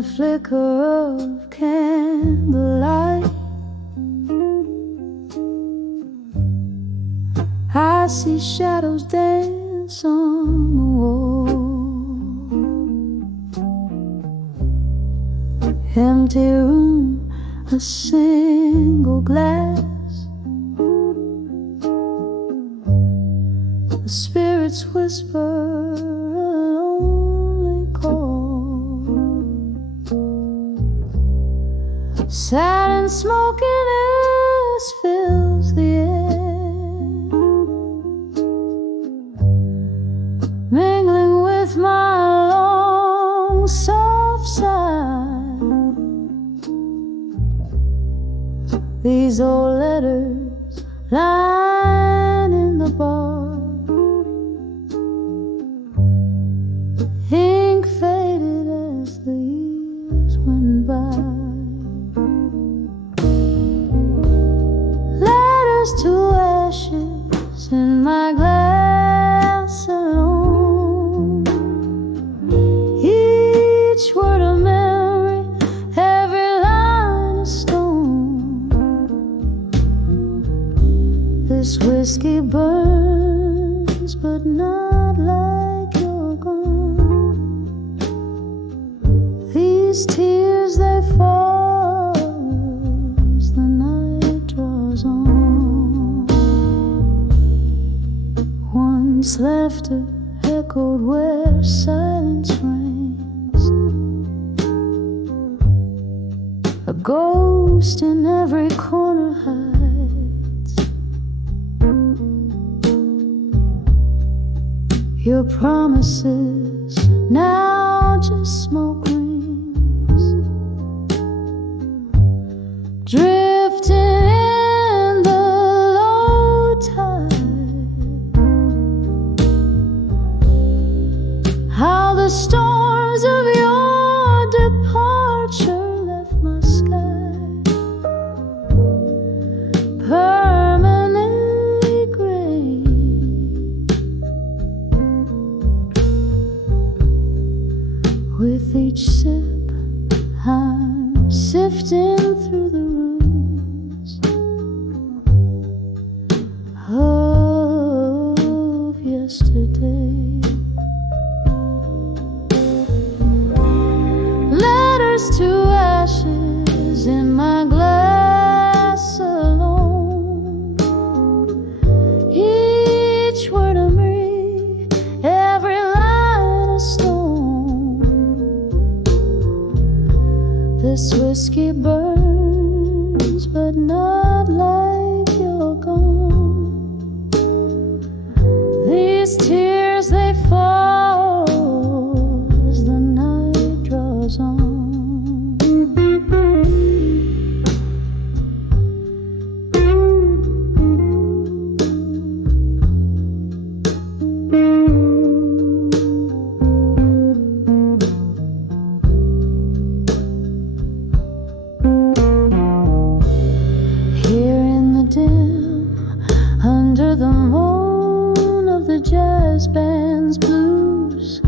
the flicker of candlelight, I see shadows dance on the wall. Empty room, a single glass. The spirits whisper a lonely call. Sad and smokiness fills the air, mingling with my long soft sigh. These old letters lying in the bar, ink faded as the years went by. Letters to ashes in my glass alone, each word a memory, every line a stone. This whiskey burns, but not like you're gone. These tears, they fall as the night draws on. Once laughter echoed where silence reigns, a ghost in every corner hides. Your promises now just smoke rings, drifting in the low tide. How the storms of your departure left my sky permanently gray. With each sip, I'm sifting through the ruins of yesterday. Letters to ashes in my glass alone, each word a memory, every line a stone. This whiskey burns, but not like you're gone. These tears, they fall as the night draws on. Here in the dim, under the moan of the jazz band's blues,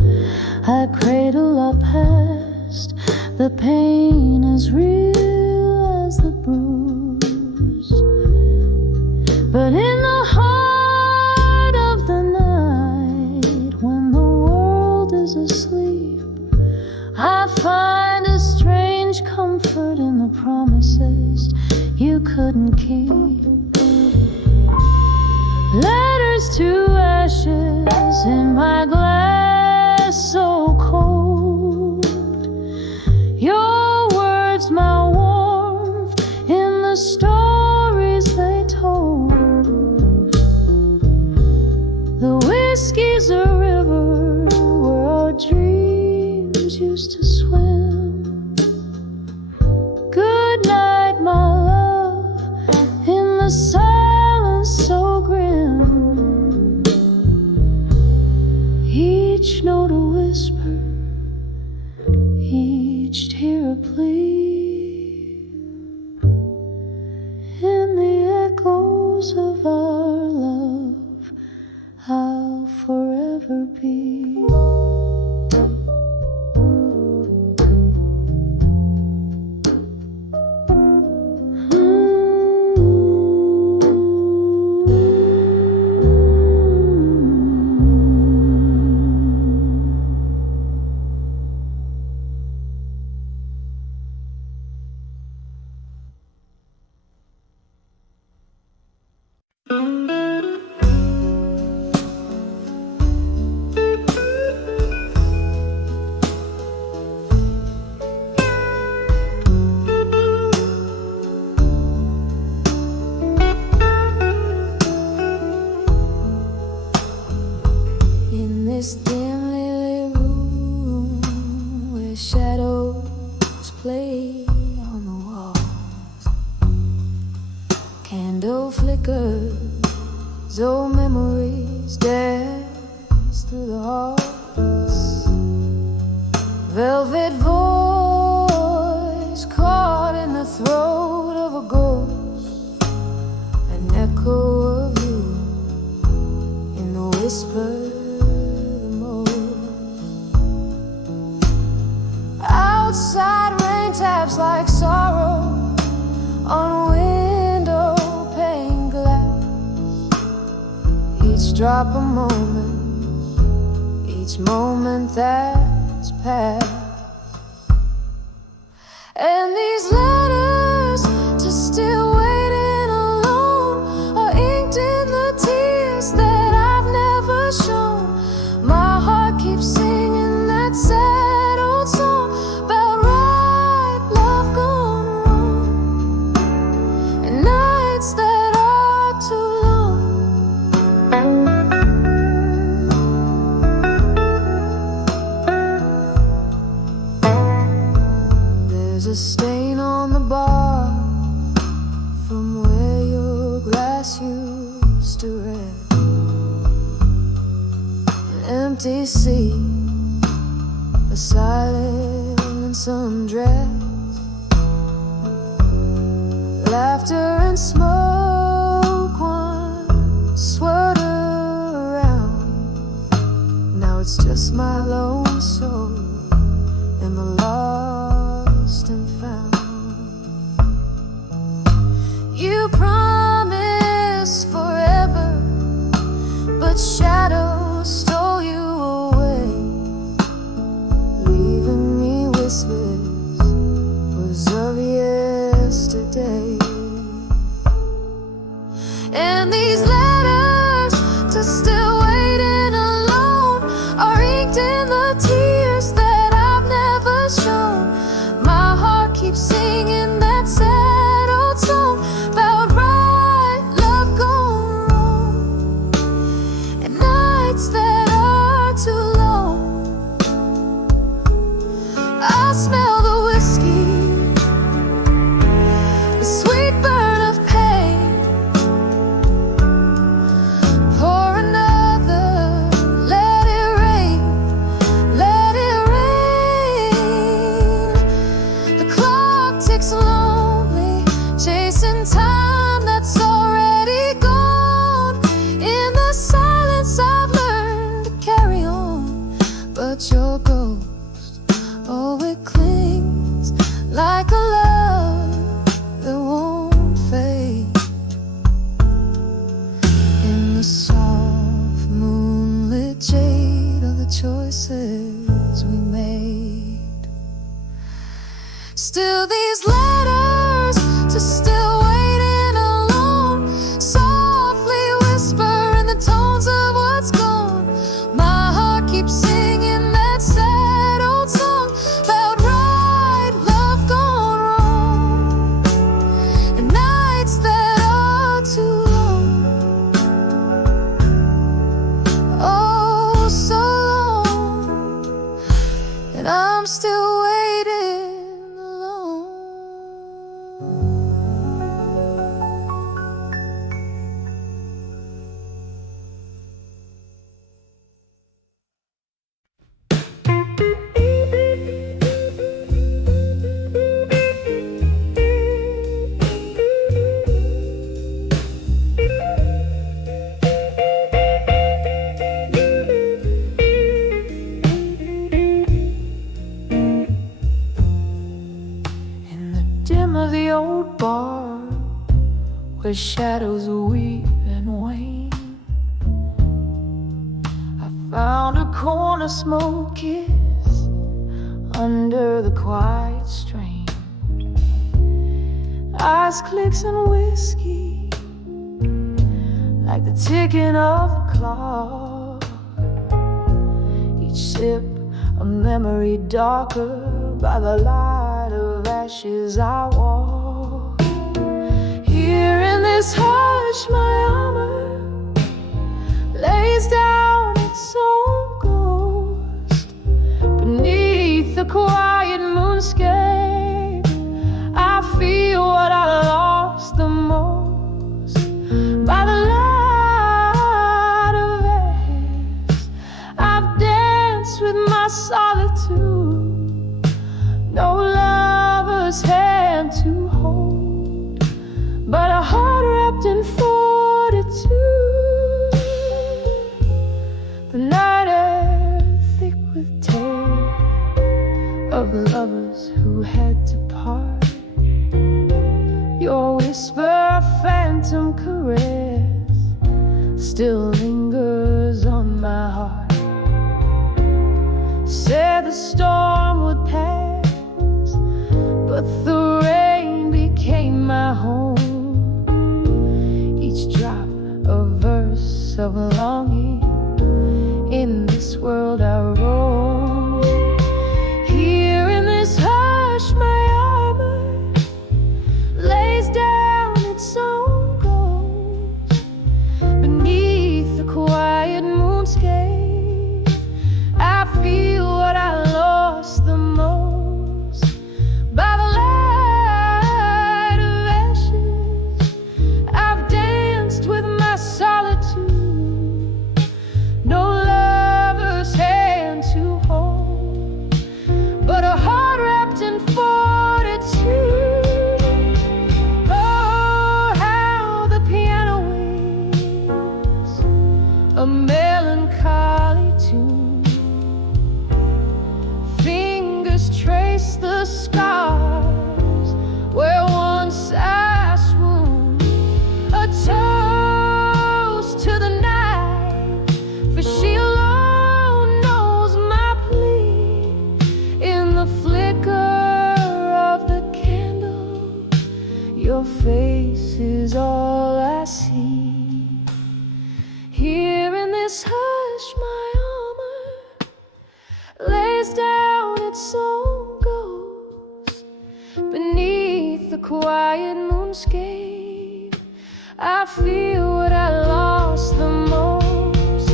I cradle our past. The pain as real as the bruise, but in the heart of the night, when the world is asleep, I find a strange comfort in the promises you couldn't keep. Letters to ashes in my glass so cold, your words my warmth in the stories they told. The whiskey's a river where our dreams used to swim. Good night, my love, in the silence so grim. Each note a whisper, each tear a plea, in the echoes of our love I'll forever be. candle flickers, old memories dance through the halls. Velvet voice caught in the throat of a ghost, an echo of you in the whisper the most. Outside rain taps like sorrow on window pane glass. Each drop a moment, each moment that's passed. And these letters to still waiting alone are inked in the tears that I've never shown. My heart keeps singing that sad old song about right love gone wrong, and nights that are too long. There's a stain on the bar from where your glass used to rest, an empty seat, a silence undressed, laughter and smoke once swirled around. Now it's just my lone soul in the lost and found. You promised forever, but shadows stole you away, leaving me whispers of yesterday. And these letters to still waiting alone are inked in the tears that I've never shown. My heart keeps singing that sad old song about right love gone wrong, and nights that are too long. I smell the whiskey, the sweet burn of pain. Pour another, let it rain, let it rain. The clock ticks lonely, chasing time that's already gone. In the silence I've learned to carry on, but your ghost, oh, it clings like a love that won't fade. In the soft moonlit shade of the choices we made. Still these letters to still waiting alone softly whisper in the tones of what's gone. My heart keeps singing that sad old song about right love gone wrong, and nights that are too long. Oh, so long, and I'm still waiting alone. In the dim of the old bar, where shadows weep and wane, I found a corner smoky under the quiet strain. Ice clicks and whiskey, like the ticking of a clock. Each sip a memory darker by the light of ashes I walk. Here in this hush my armor lays down its own ghost. Beneath the quiet moonscape I feel what I lost the most. wrapped in fortitude, the night air thick with tales of lovers who had to part. Your whisper, a phantom caress, still lingers on my heart. Said the storm would pass, but the rain became my home. Each drop a verse of longing. In this world I roam. Here in this hush my armor lays down its own ghost. Beneath the quiet moonscape I feel what I lost the most. By the light of ashes I've danced with my solitude. No lover's hand to hold, but a heart wrapped in fortitude. Oh, how the piano wails a melancholy tune. Fingers trace the scars where once I swooned. A toast to the night, for she alone knows my plea. In the flicker of the candle, your face is all I see. Here in this hush my armor lays down its own ghost. Beneath the quiet moonscape I feel what I lost the most.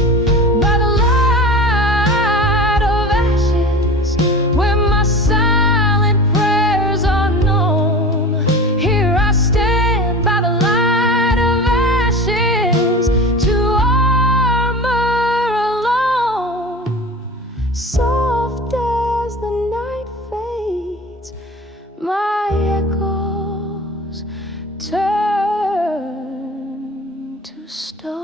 By the light of ashes where my silent prayers are known. Here I stand by the light of ashes to armor alone. Soft as the night fades, my echoes turn to stone.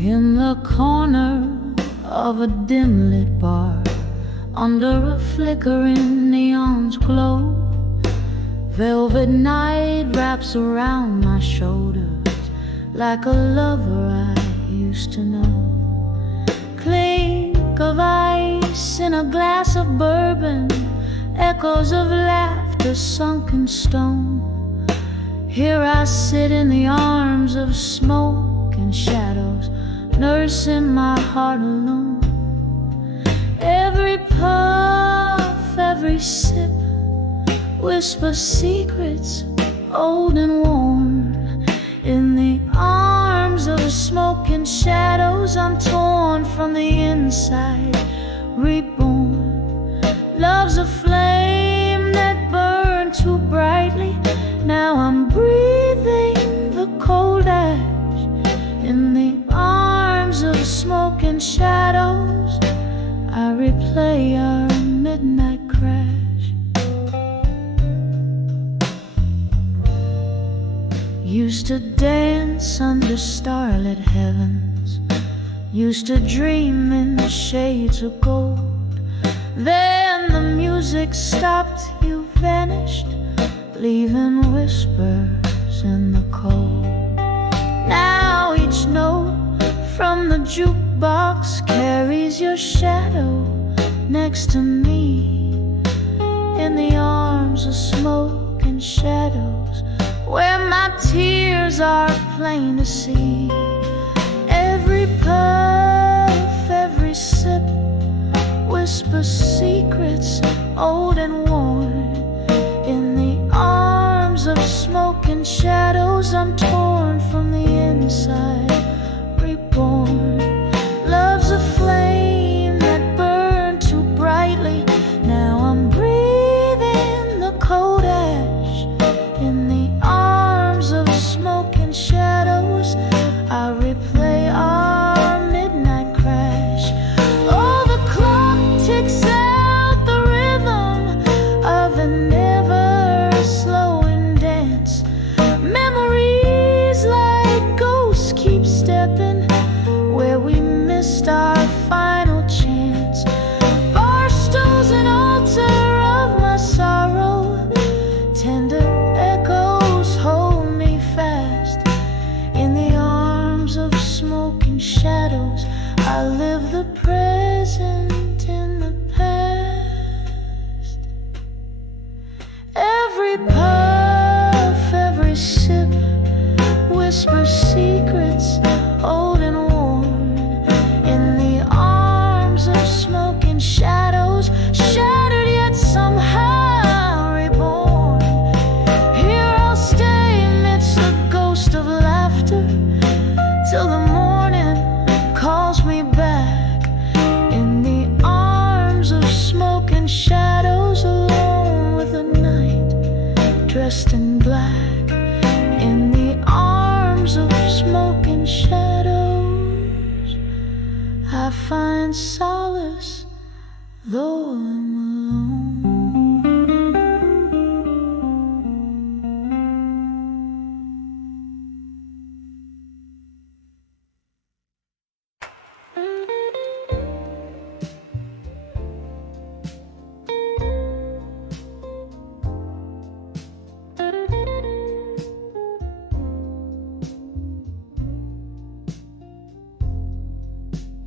In the corner of a dim-lit bar, under a flickering neon's glow, velvet night wraps around my shoulders like a lover I used to know. Clink of ice in a glass of bourbon, echoes of laughter sunk in stone. Here I sit in the arms of smoke and shadows, nursing my heart alone. Every puff, every sip whispers secrets old and worn. In the arms of smoke and shadows I'm torn from the inside, reborn. Love's a flame that burned too brightly. Now I'm breathing the cold ash. In the arms of smoke and shadows I replay our midnight crash. Used to dance under starlit heavens, used to dream in the shades of gold. Then the music stopped, you vanished, leaving whispers in the cold. Now each note from the jukebox carries your shadow next to me. In the arms of smoke and shadows, where my tears are plain to see. Every puff, every sip whispers secrets old and worn. In the arms of smoke and shadow as I'm torn from the inside, reborn. Love's a flame that burned too brightly. Now I'm breathing the cold ash in the arms of smoke and shadows. I replay our midnight crash. Oh, the clock ticks out the rhythm of an ever-slowing dance. Memories like ghosts keep stepping where we missed our final chance. Barstool's an altar of my sorrow. Tender echoes hold me fast. In the arms of smoke and shadows, I live the present in the past. Every puff, every sip whispers secrets old and worn. In the arms of smoke and shadows, shattered yet somehow reborn. Here I'll stay amidst the ghost of laughter till the morning calls me back. In the arms of smoke and shadows, alone with the night, dressed in black. In the arms of smoke and shadows, I find solace, though I'm alone.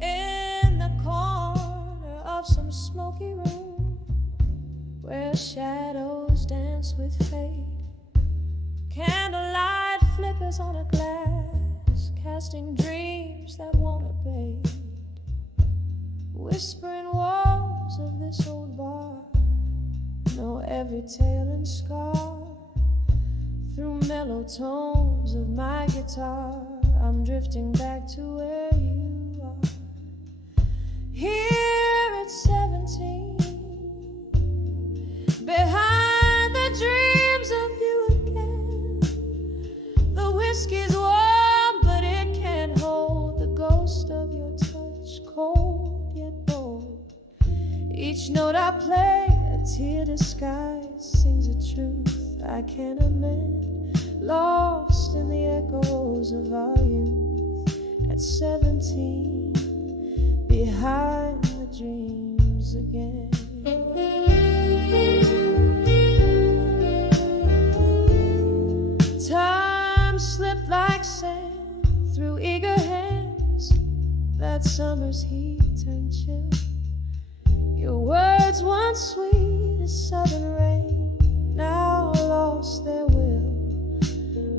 In the corner of some smoky room where shadows dance with fate, candlelight flickers on a glass, casting dreams that won't abate. Whispering walls of this old bar know every tale and scar. Through mellow tones of my guitar, I'm drifting back to where you are. Here at 17, behind the dreams of you again. The whiskey's warm, but it can't hold the ghost of your touch, cold yet bold. Each note I play, a tear disguised, sings a truth I can't amend. Lost in the echoes of our youth at 17, behind the dreams again. Time slipped like sand through eager hands. That summer's heat turned chill. Your words once sweet as southern rain, now lost their will.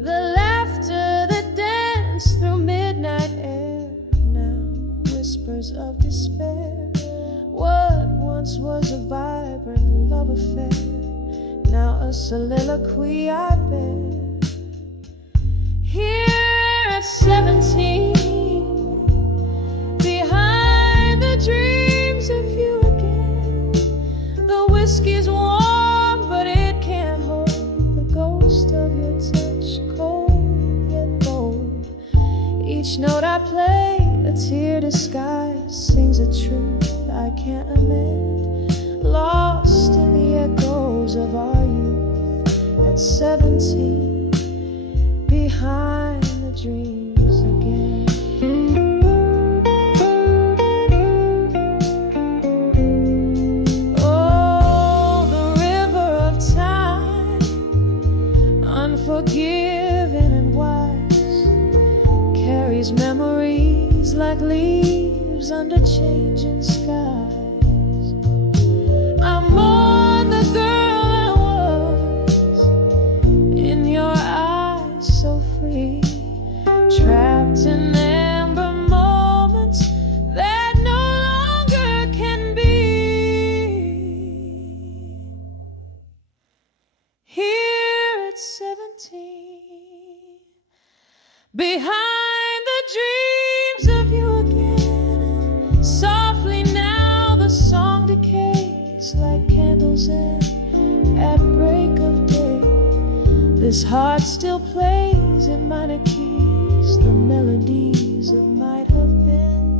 The laughter that danced through midnight air, now whispers of despair. What once was a vibrant love affair, now a soliloquy I bear. Here at 17, behind the dreams of you again. The whiskey's warm, but it can't hold the ghost of your touch, cold yet bold. Each note I play, a tear disguised, sings a truth I can't amend. Lost in the echoes of our youth at 17, behind the dreams again. Oh, the river of time, unforgiving and wise, carries memories like leaves under changing skies. I'm more the girl I was, in your eyes so free, trapped in amber moments that no longer can be. Here at 17, behind the dreams of you again. Softly now the song decays like candles at break of day. This heart still plays in minor keys the melodies of might have been.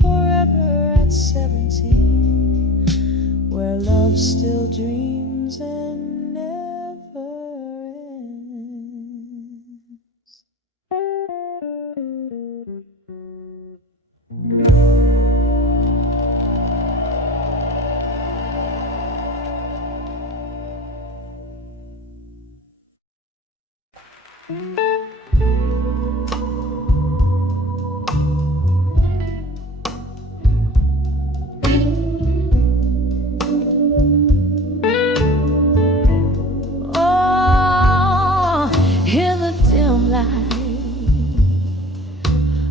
Forever at 17, where love still dreams and never ends.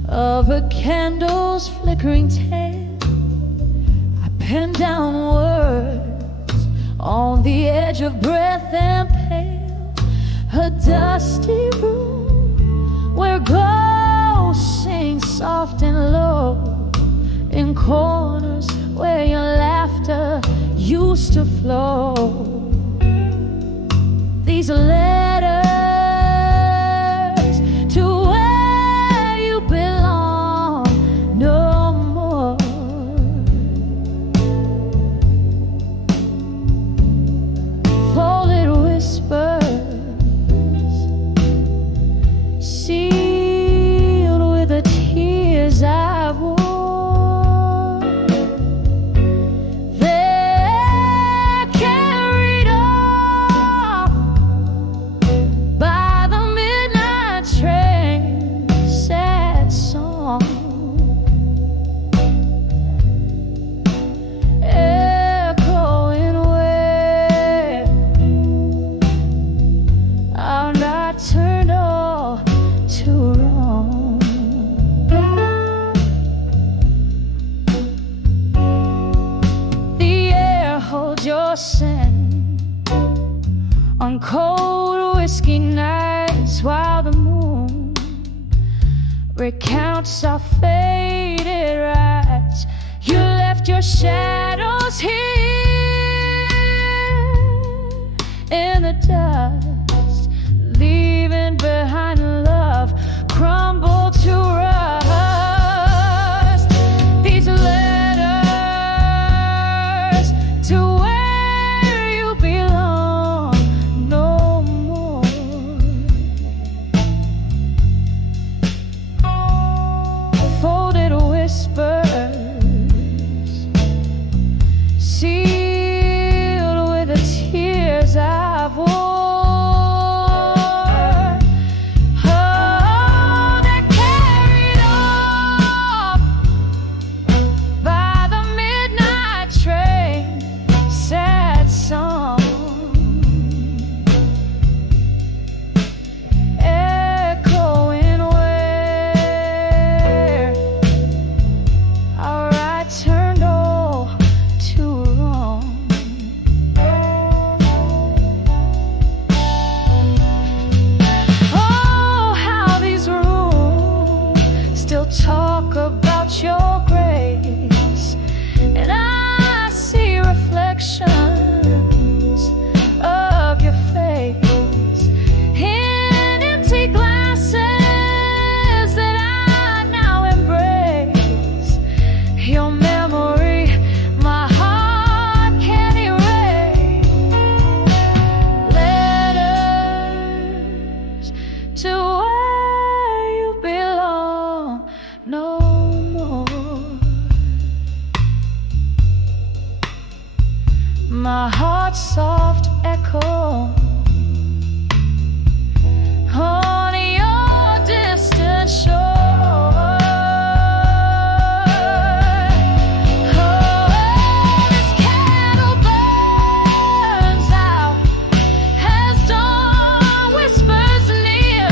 Of a candle's flickering tail, I pen down words on the edge of breath and pale. A dusty room where ghosts sing soft and low, in corners where your laughter used to flow. These letters on cold whiskey nights while the moon recounts our faded rights. You left your shadows here in the dust, leaving behind love crumbled to rust. These letters to where you belong no more. Folded whispers sealed with the tears I've worn. Talk about your grace, and I see reflections of your face in empty glasses that I now embrace. Your memory, my heart can't erase. Letters to where you belong no more. My heart's soft echo on your distant shore. Oh, this candle burns out as dawn whispers near,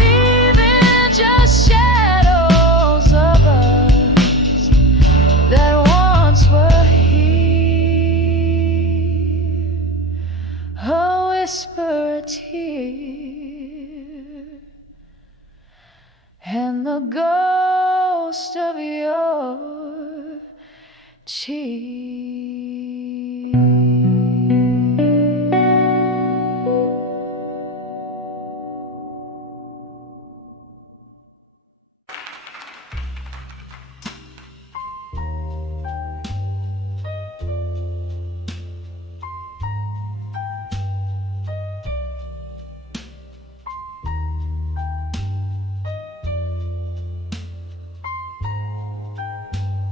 leaving just shadows of us that once were here. ghost of your cheek.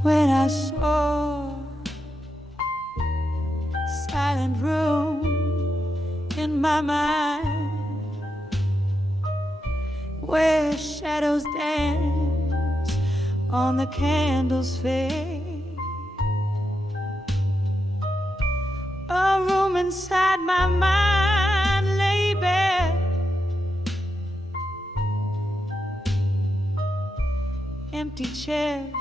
When I saw silent room in my mind, where shadows dance on the candle's fade, a room inside my mind lay bare, empty chairs,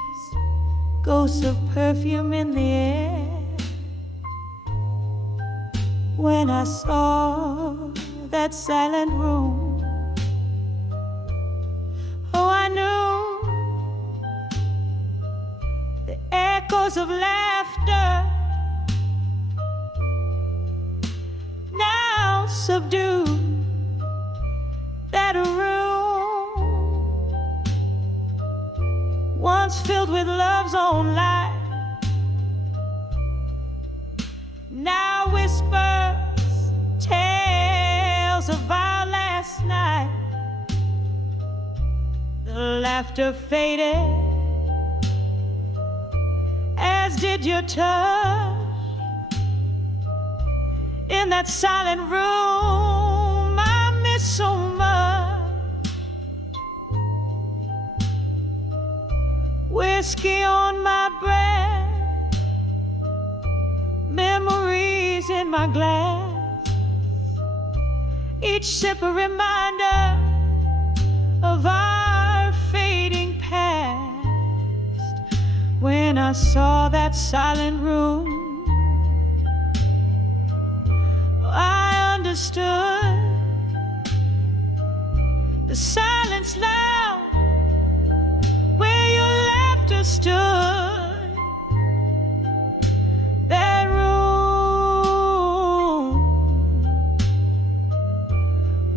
ghosts of perfume in the air. When I saw that silent room, oh, I knew the echoes of laughter now subdued that room once filled with love's own light, now whispers tales of our last night. The laughter faded, as did your touch. In that silent room I miss so much. Whiskey on my breath, memories in my glass, each sip a reminder of our fading past. When I saw that silent room, I understood the silence loud where your laughter stood. That room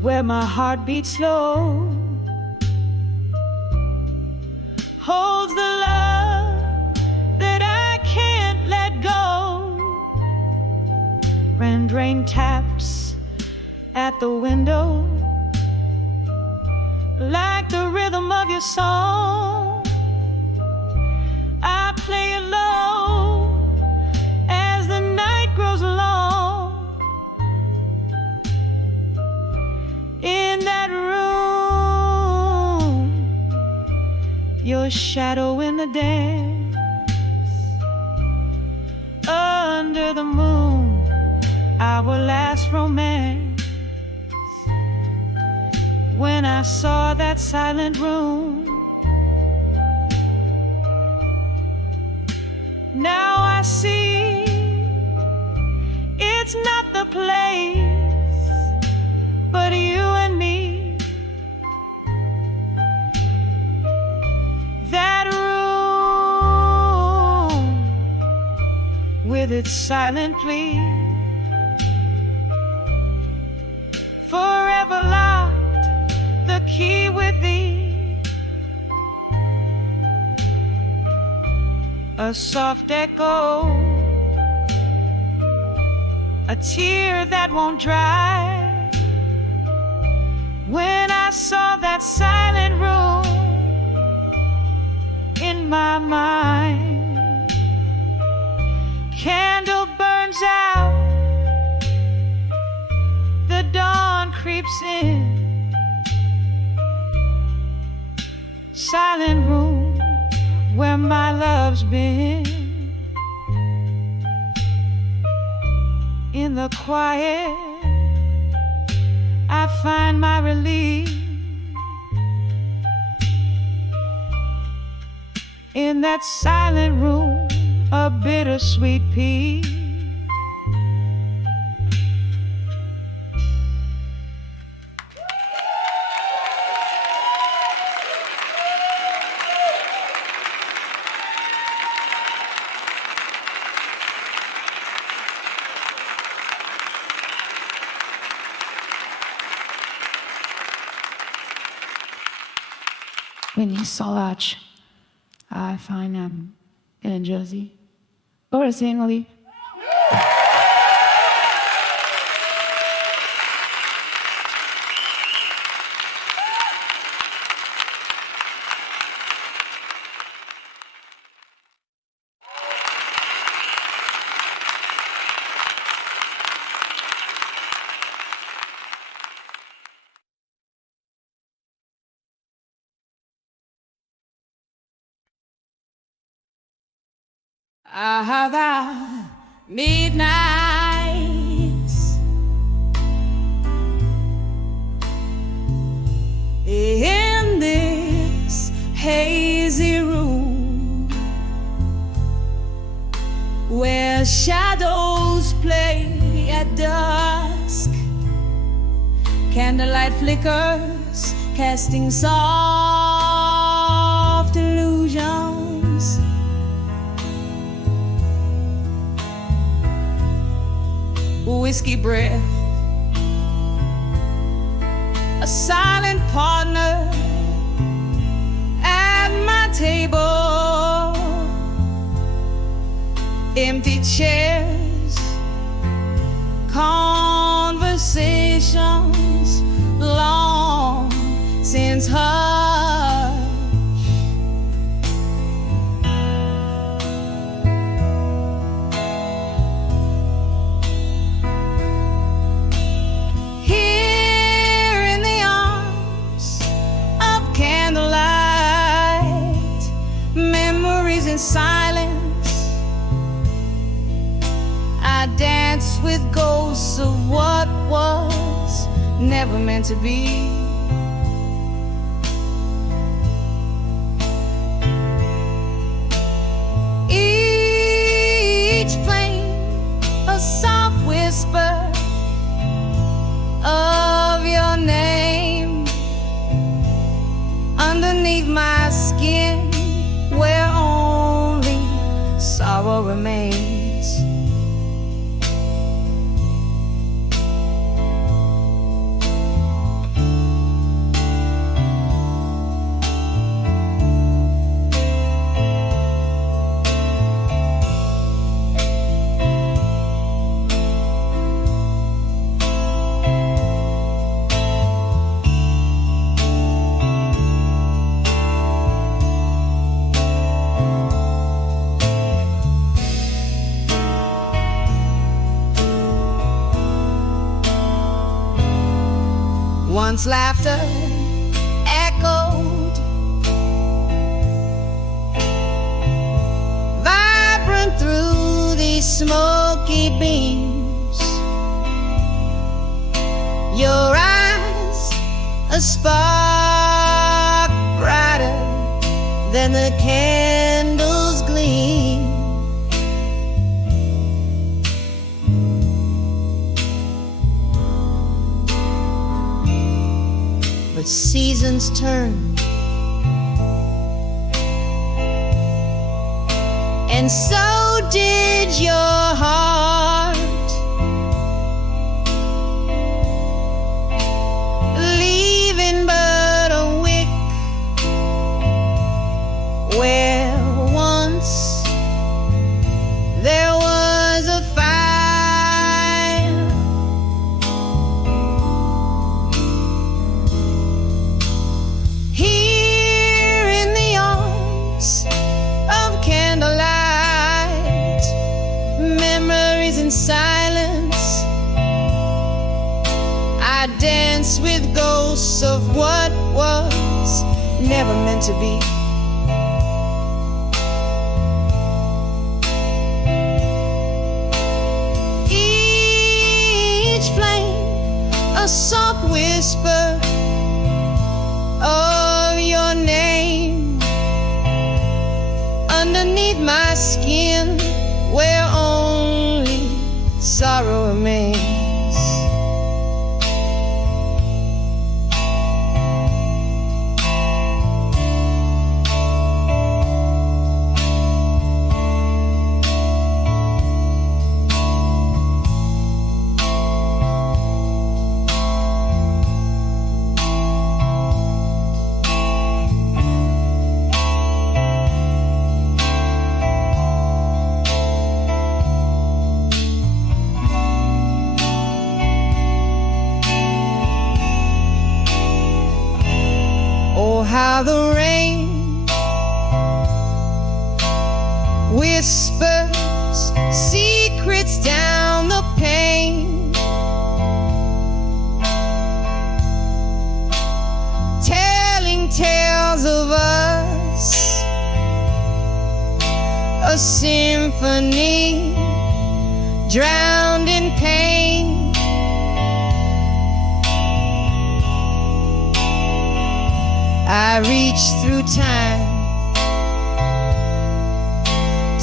where my heart beats slow holds the love that I can't let go. Rain taps at the window like the rhythm of your song. I play it low as the night grows long. In that room, your shadow in the dance. Under the moon, our last romance. When I saw that silent room, now I see it's not the place, but you and me. That room with its silent plea, forever locked, the key with thee. A soft echo, a tear that won't dry. When I saw that silent room in my mind, candle burns out, the dawn creeps in. Silent room where my love's been. In the quiet I find my relief. In that silent room, a bittersweet peace. Winnie Solach. I find in Jersey. Or singly. The midnights in this hazy room where shadows play at dusk, candlelight flickers casting soft illusions. Whiskey breath, a silent partner at my table, empty chairs, conversations long since hushed. In silence, I dance with ghosts of what was never meant to be. Each flame a soft whisper of your name underneath my skin, where sorrow remains. Once laughter echoed, vibrant through these smoky beams. Your eyes a spark brighter than the candles gleam. But seasons turn, and so did your heart, leaving but a wick where once there was a fire. Here in the arms of candlelight, memories in silence, I dance with ghosts of what was never meant to be. Each flame a soft whisper of your name underneath my skin, where only sorrow remains. Oh, how the rain whispers secrets down the pane, telling tales of us, a symphony drowned in pain. I reach through time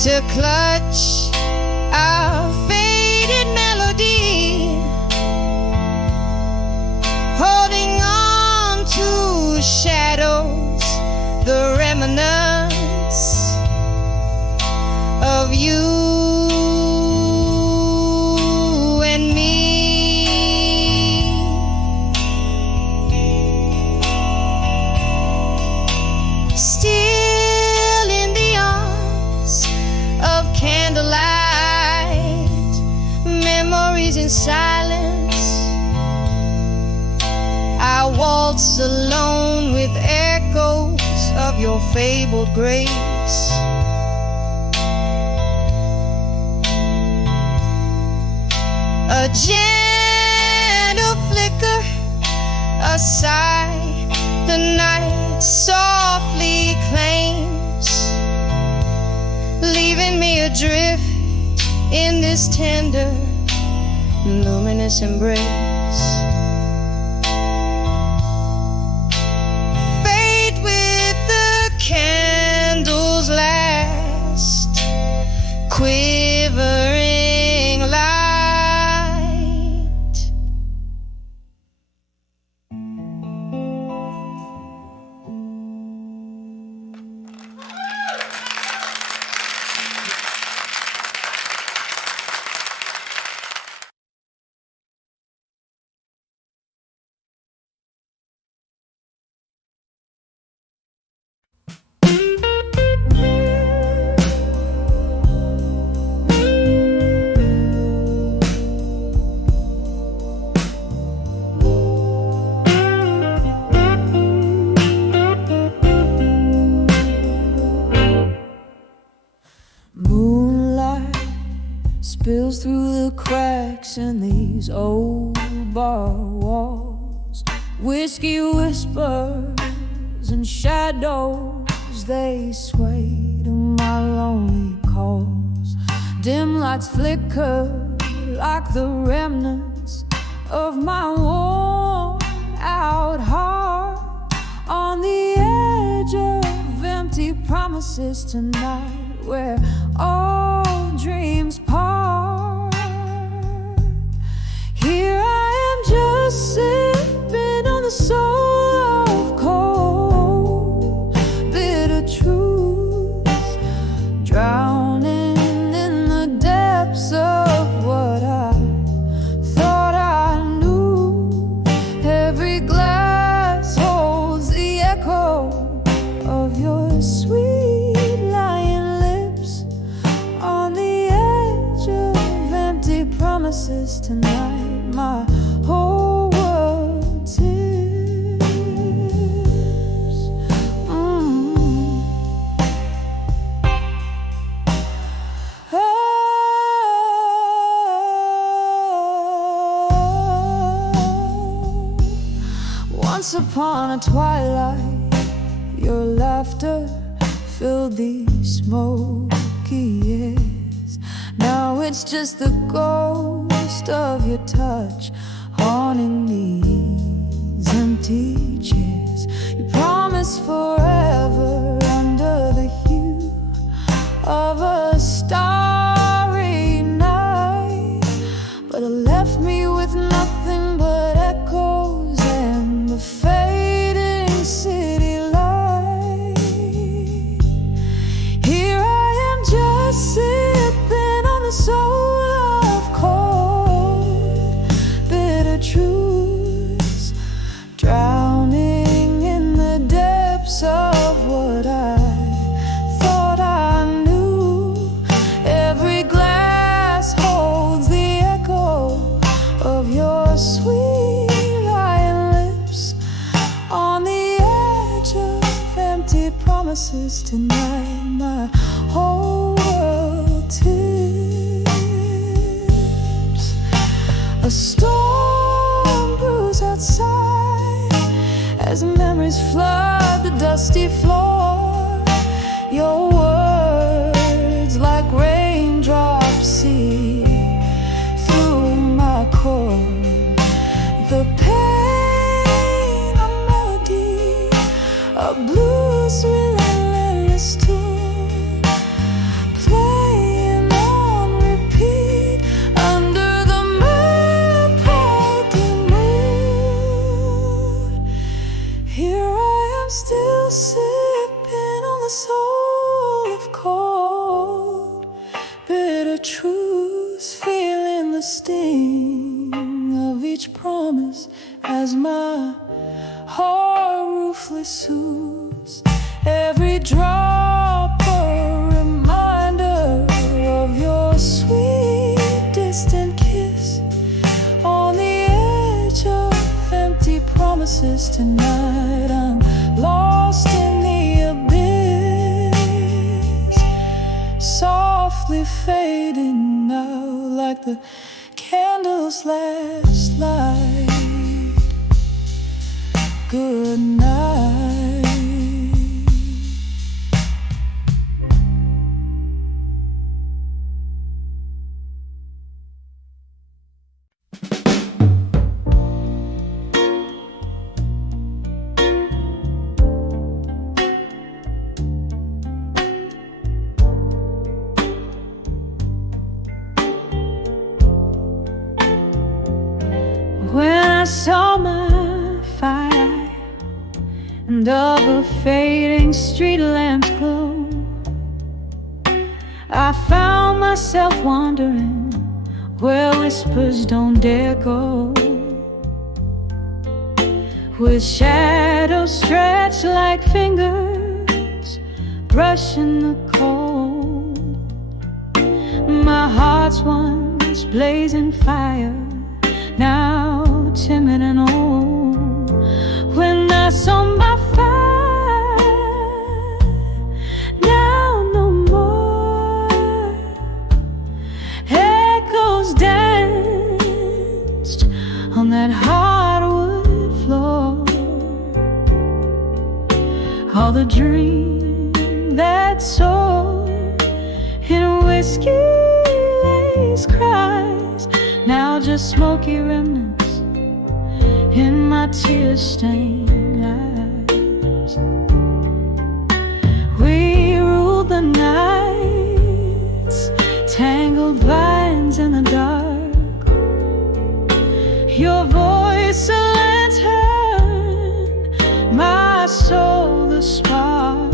to clutch our faded melody, holding on to shadows, the remnants of you and me. Still in the arms of candlelight, memories in silence, I waltz alone with echoes of your fabled grace. A gentle flicker, a sigh, the night softly claims, leaving me adrift in this tender, luminous embrace. Fade with the candle's last quivering light. Spills through the cracks in these old bar walls. Whiskey whispers and shadows, they sway to my lonely calls. Dim lights flicker like the remnants of my worn out heart, on the edge of empty promises tonight, where all dreams part. Here I am, just sipping on the soul of cold, bitter truth, drowning in the depths of what I thought I knew. Every glass holds the echo of your sweet lying lips, on the edge of empty promises tonight. My whole world tips. Oh. Once upon a twilight, your laughter filled these smoky airs. Now it's just the ghost of your touch haunting these empty chairs. You promised forever under the hue of a starry night, but it left me with nothing but echoes and the fading city light. Here I am, just sipping on the soul of cold, bitter truths, drowning in the depths of what I thought I knew. Every glass holds the echo of your sweet lying lips, on the promises tonight. My whole world tips. A storm brews outside as memories flood the dusty floor. Your words like raindrops see through my core. The pain, a melody, a blues relentless tune, playing on repeat under the pale moon. Here I am still sipping on the soul of cold, bitter truths, feeling the sting of each promise as my heart ruthless soothes. Every drop a reminder of your sweet distant kiss on the edge of empty promises tonight. I'm lost in the abyss, softly fading out like the candles last light. Good night. When I saw my fire and of a fading street lamp's glow, I found myself wondering where whispers don't dare go, with shadows stretched like fingers brushing the cold. My heart's once blazing fire, now timid and old. When I saw my fire, now no more. Echoes danced on that hardwood floor. All the dream that soared in whiskey-laced cries, now just smoky remnants in my tear-stained eyes. We ruled the nights, tangled vines in the dark. Your voice a lantern, my soul the spark.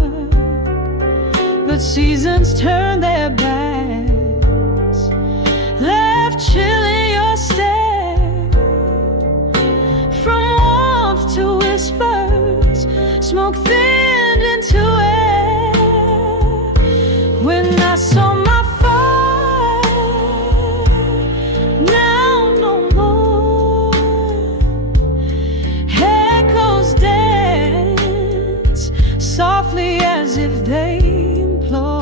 But seasons turned their backs, left chilling your stare. From warmth to whispers, smoke thinned into air. When I saw my fire, now no more. Echoes dance softly as if they implore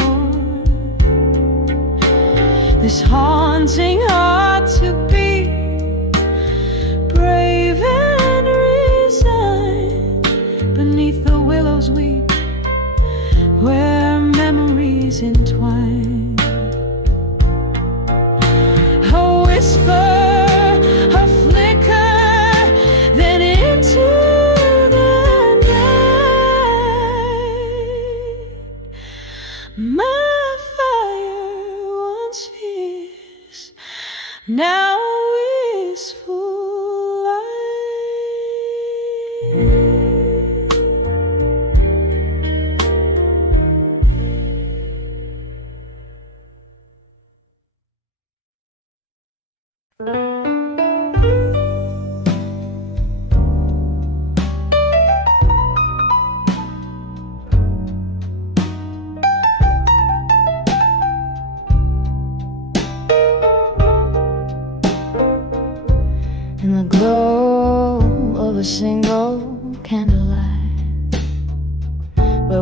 this haunting heart to be brave and resigned. Beneath the willows weep, where memories entwine. A whisper, a flicker, then into the night. My fire once fierce, now wistful light.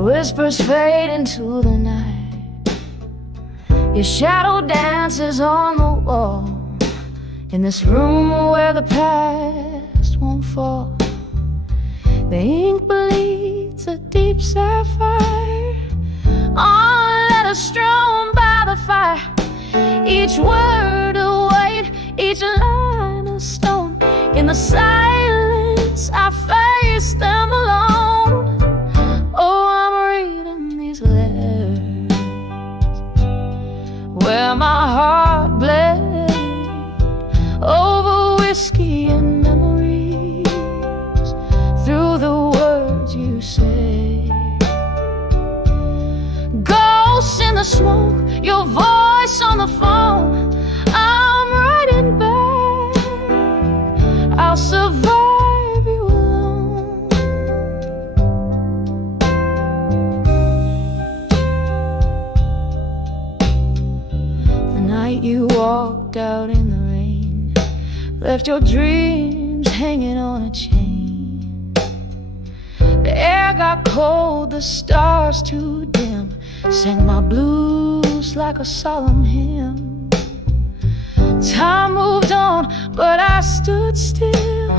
whispers fade into the night. Your shadow dances on the wall, in this room where the past won't fall. The ink bleeds a deep sapphire on letters strewn by the fire. Each word a weight, each line a stone. In the silence I face them alone. Oh, I'm reading these letters where my heart bled over whiskey and memories, through the words you say. Ghosts in the smoke, your voice on the phone. I'm writing back, I'll survive you alone. The night you walked out in the rain, left your dreams hanging on a chain. The air got cold, the stars too dim, sang my blues like a solemn hymn. Time moved on, but I stood still,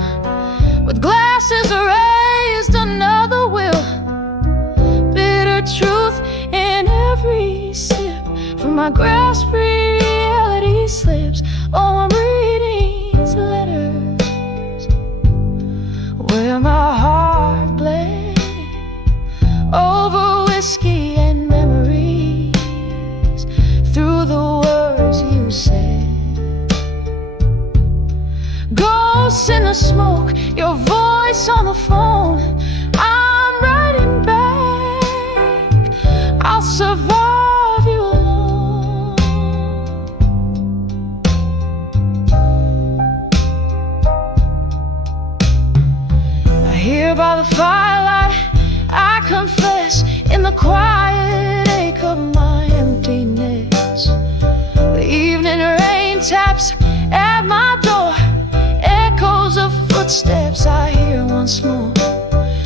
with glasses raised, another will. Bitter truth in every sip, from my grasp reality slips. Oh, I'm reading these letters where my heart bled over whiskey and memories, through the words you said. Ghosts in the smoke, your voice on the phone. I'm writing back, I'll survive you alone. Here by the firelight, I confess, in the quiet ache of my emptiness. The evening rain taps at my door, echoes of footsteps I hear once more.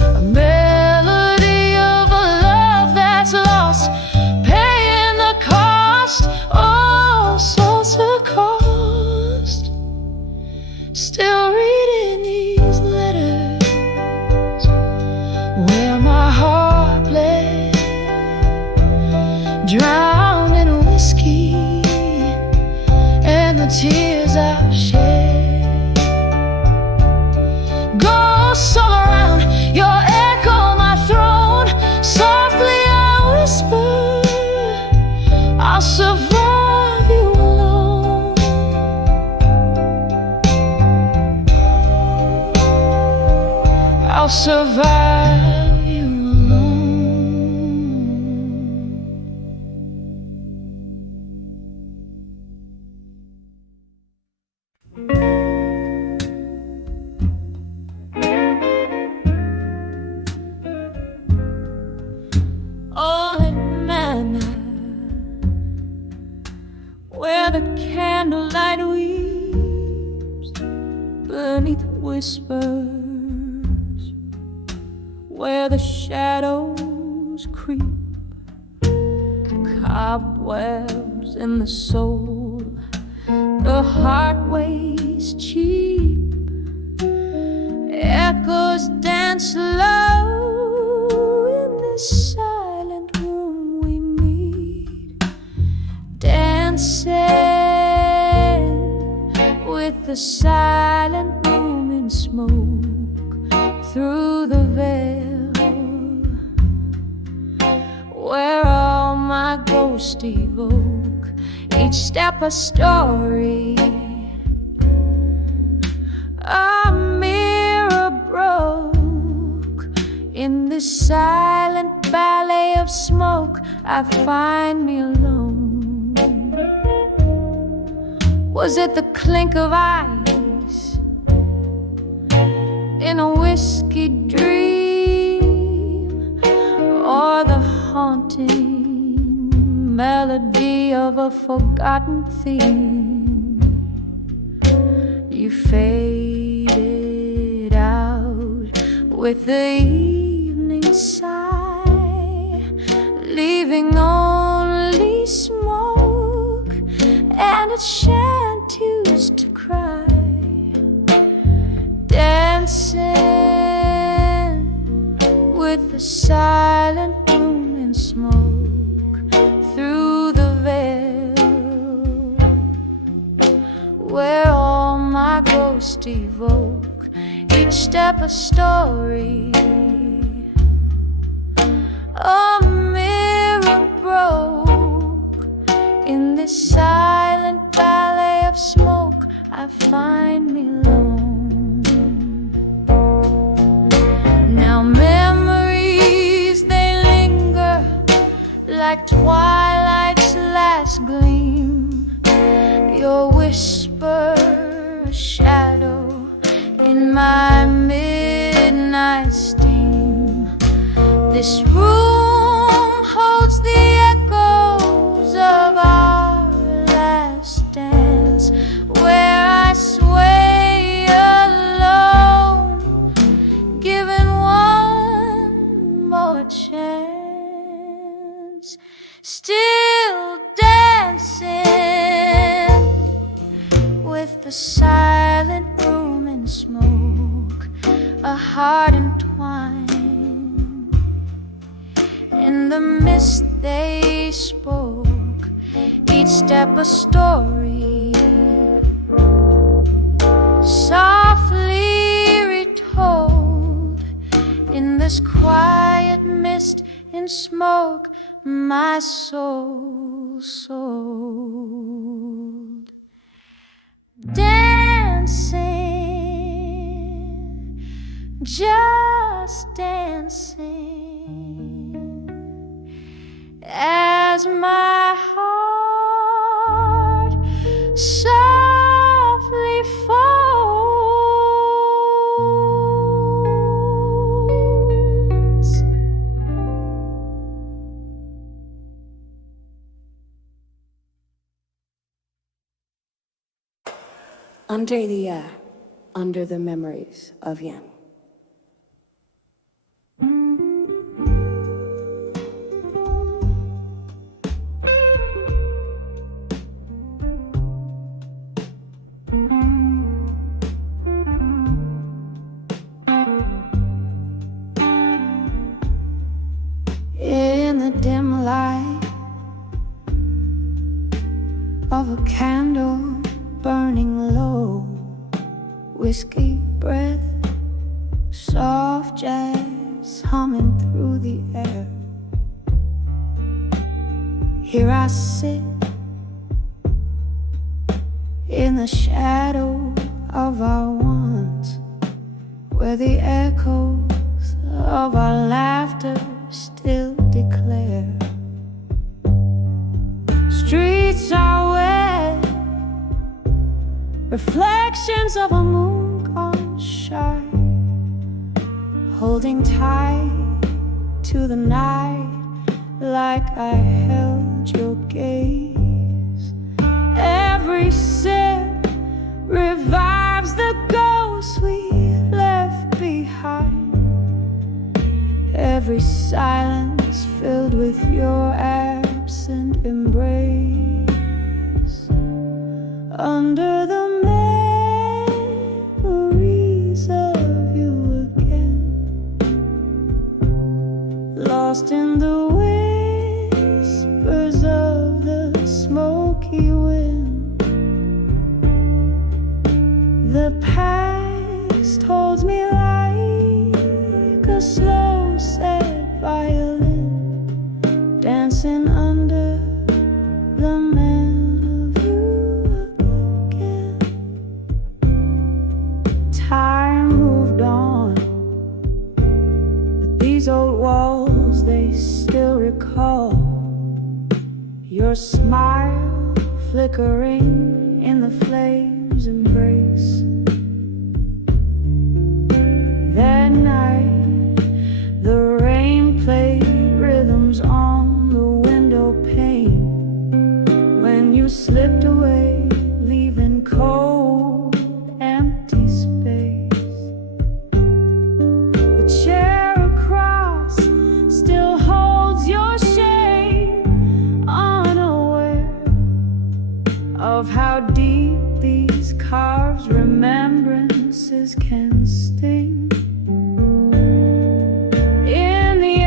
A melody of a love that's lost, paying the cost, oh, such a cost. Still reading these letters where my heart bled, drowned in whiskey and the tears I've shed. Ghosts all around, your echo my throne. Softly I whisper, I'll survive you alone. I'll survive you alone. Holy manna, where the candlelight weeps beneath whispers, where the shadows creep, cobwebs in the soul, the heart weighs cheap, echoes dance low in this silent room we meet, dancing with the silent room in smoke through the veil, where all my ghosts evoke, each step a story. A mirror broke in this silent ballet of smoke. I find me alone. Was it the clink of ice in a whiskey dream, or the haunting melody of a forgotten theme? You faded out with the evening sigh, silent room and smoke through the veil, where all my ghosts evoke each step a story. A mirror broke in this silent ballet of smoke. I find me alone. Now memories, they linger like twilight's last gleam. Your whisper, a shadow in my midnight steam. This room holds the echoes of our last dance, where I sway alone, given one more chance. Still dancing with the silent room and smoke, a heart entwined. In the mist they spoke, each step a story, softly retold. In this quiet mist and smoke, my soul sold. Dancing, just dancing, as my heart softly folds. Under the memories of Yen. In the dim light of a candle burning low, whiskey breath, soft jazz humming through the air. Here I sit in the shadow of our once, where the echoes of our laughter still declare. Streets are wet, reflections of a moon gone shy, holding tight to the night like I held your gaze. Every sip revives the ghosts we left behind. Every silence filled with your absent embrace. Under the memories of you again, lost in the whispers of the smoky wind. The past holds me like a slow sad violin, dancing under the man of you again. Time moved on, but these old walls, they still recall your smile flickering in the flames' embrace. That night, the rain played rhythms on the window pane. When you slipped away, leaving cold, empty space. The chair across still holds your shape, unaware of how deep these carved remembrances can sting. In the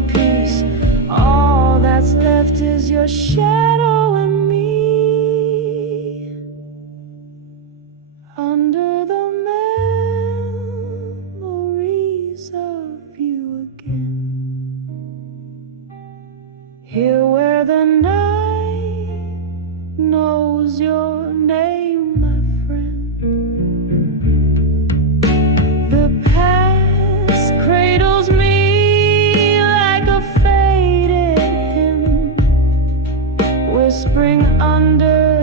in peace. All that's left is your shadow and me. Under the memories of you again. Here where the night knows your name, my friend. The past cradles me like a faded hymn, whispering under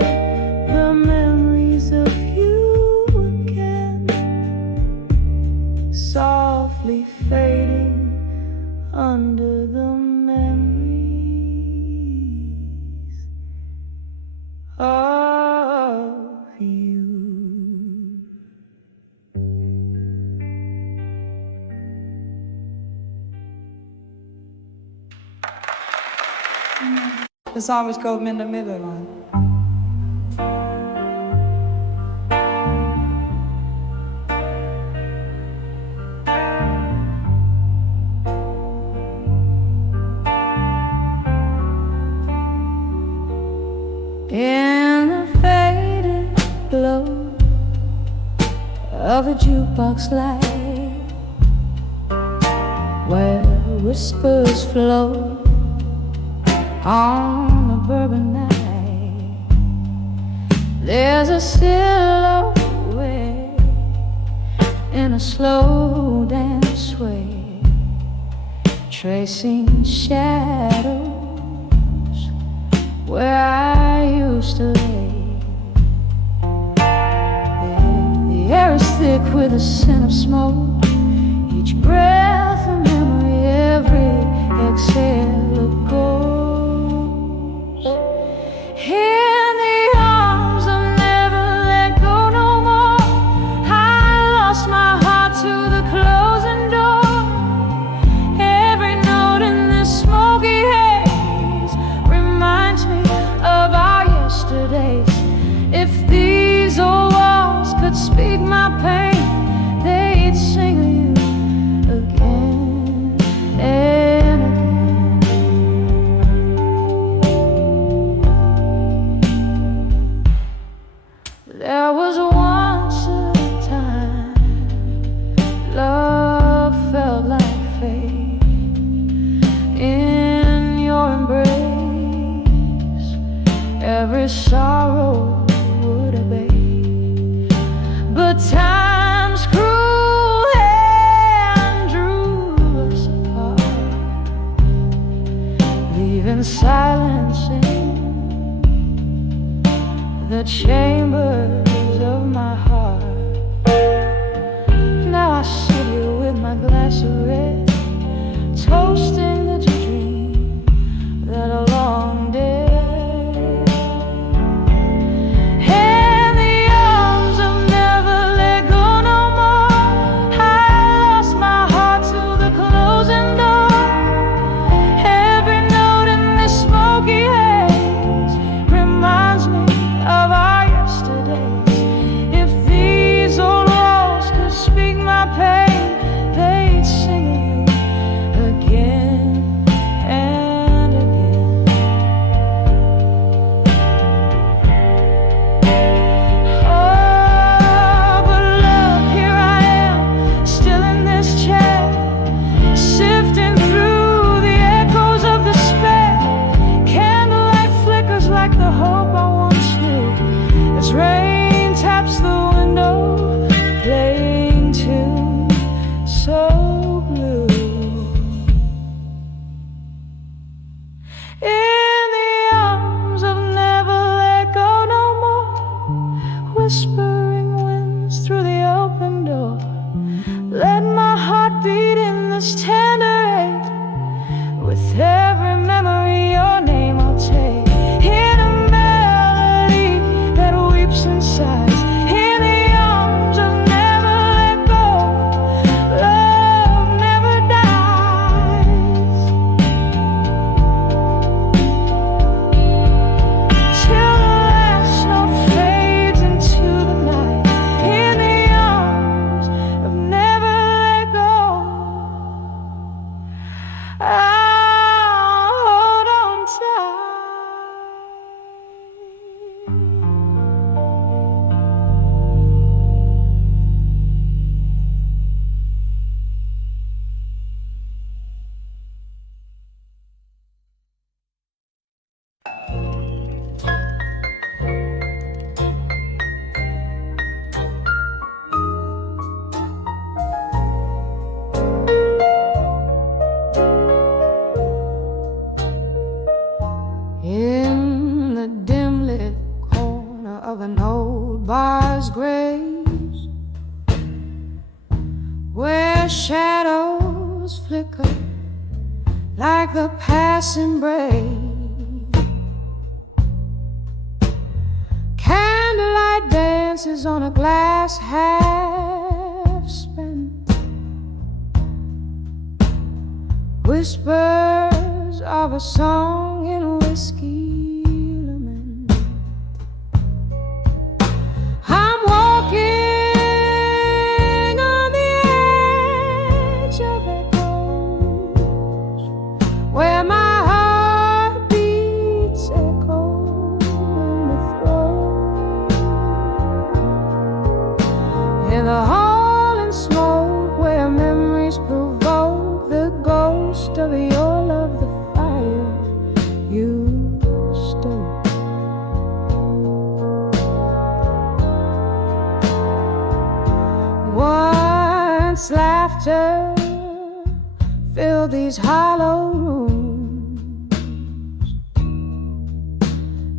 the memories of you again, softly fading under the memories of you. The song was called Minna Middelman. In the faded glow of a jukebox light, where whispers flow on a bourbon night, there's a silhouette in a slow dance way, tracing shadows where I used to lay. The air is thick with a scent of smoke, each breath a memory, every exhale a ghost. In the arms of never let go no more, I lost my heart to the closing door. Every note in this smoky haze reminds me of our yesterdays. If these old walls could speak my pain, they'd sing you again and again. There was once a time love felt like fate in your embrace. Every sorrow would abate, but time's cruel hand drew us apart, leaving silence in the chambers of my heart. Now I sit here with my glass of red, toasting the dream that a long day. In the arms of never let go no more, I lost my heart to the closing door. Every note in this smoky haze reminds me of our yesterdays. If these old walls could speak my pain, they'd sing you again and again. Oh, but love, here I am, still in this chair, sifting through the echoes of despair. Candlelight flickers like the hope I once knew, as rain taps the window, playing tune so blue. In the arms of never let go no more, whispering winds through the open door. Let my heart beat in this tender ache, with every memory your name I'll take. In a melody that weeps inside, in the arms of never let go, love never dies. Till the last note fades into the night, in the arms of never let go, I flicker like the passing break. Candlelight dances on a glass half spent. Whispers of a song in whiskey lament. I'm walking on the edge of echoes, where my heart beats echo in the throat. In the hall and smoke where memories provoke the ghost of your love, the fire you stoke. Once laughter filled these hollow rooms,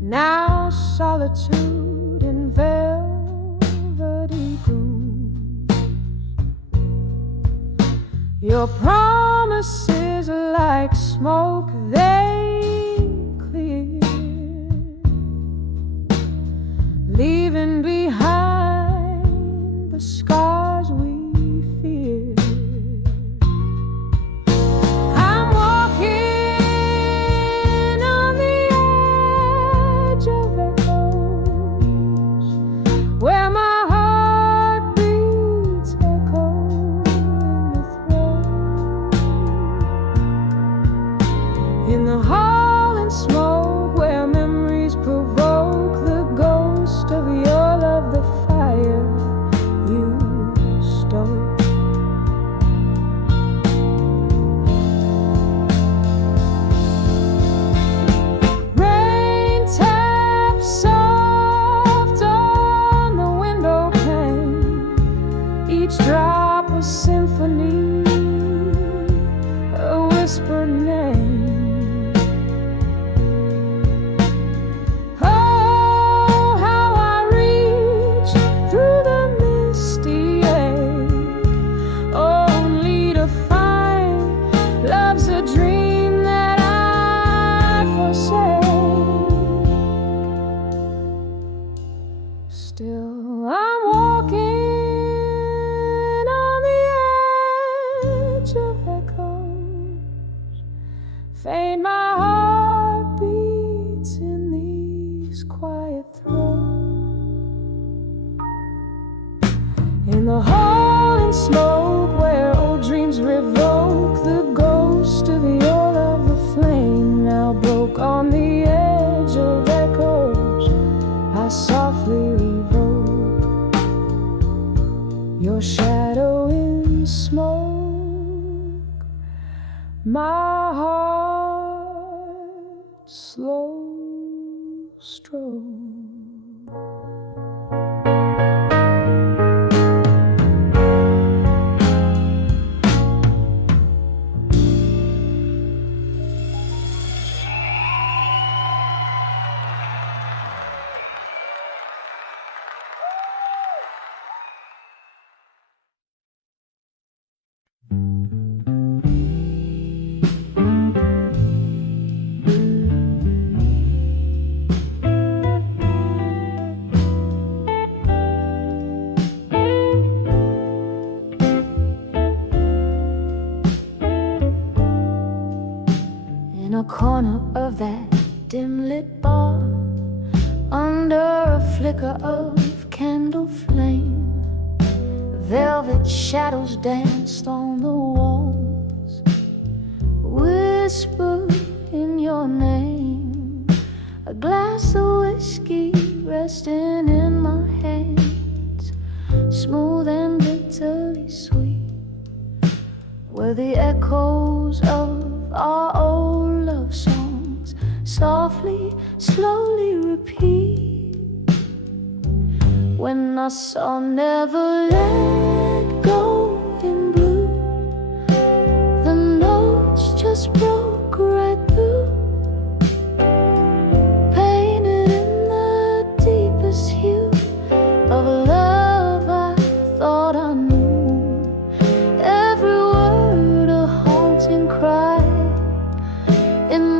now solitude in velvety grooves. Your promises like smoke, they clear, leaving behind the scars we fear. I'm walking on the edge of echoes, where my heart beats echo in the throat. In the hall and smoke where memories provoke the ghost of your love, the fire you stoke. Rain taps soft on the window pane, each drop a symphony, a whispered name. Oh, how I reach through the misty ache, only to find love's a dream that I forsake. Still, I'm walking on the edge of echoes, faint my heart beats in these quiet throats. In the hall and smoke where old dreams revoke the ghost of your love, the flame now broke on the edge of echoes. I softly revoke your shadow in smoke, my heart's slow stroke. In a corner of that dim-lit bar, under a flicker of candle flame, velvet shadows danced on the walls, whisper in your name. A glass of whiskey resting in my hands, smooth and bitterly sweet, were the echoes of our old love songs, softly, slowly repeat. When I saw never let go in blue, the notes just broke right through, painted in the deepest hue of a love I thought I knew. Every word a home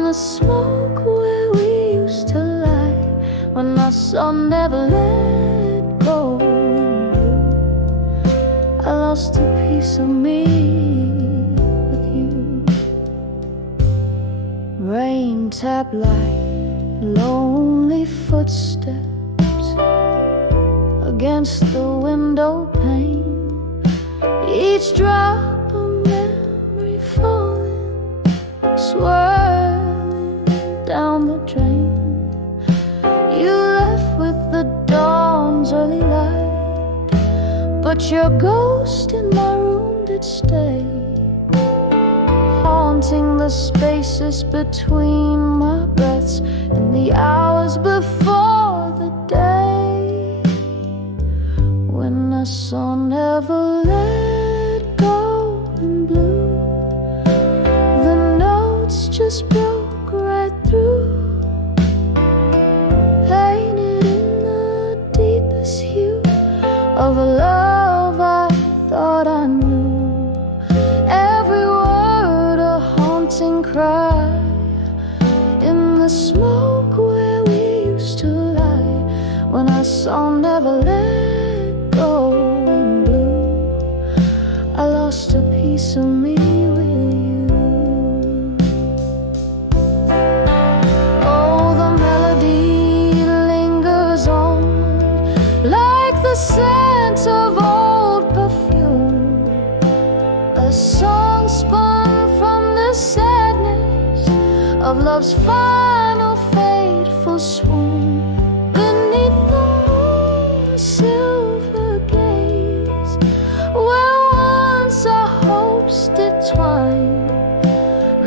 the smoke where we used to lie, when our sun never let go in blue. I lost a piece of me with you. Rain tap light, lonely footsteps against the window pane, each drop a memory falling, swirling down the drain. You left with the dawn's early light, but your ghost in my room did stay, haunting the spaces between my breaths and the hours before the day when the sun never let go in blue. The notes just broke right through, painted in the deepest hue of a love I thought I knew. Every word a haunting cry in the smoke where we used to lie, when our song never let go in blue. I lost a piece of me with you. Oh, the melody lingers on like the scent of old perfume, a song spun from the sadness of love's final fateful swoon. Beneath the moon's silver gaze, where once our hopes did twine,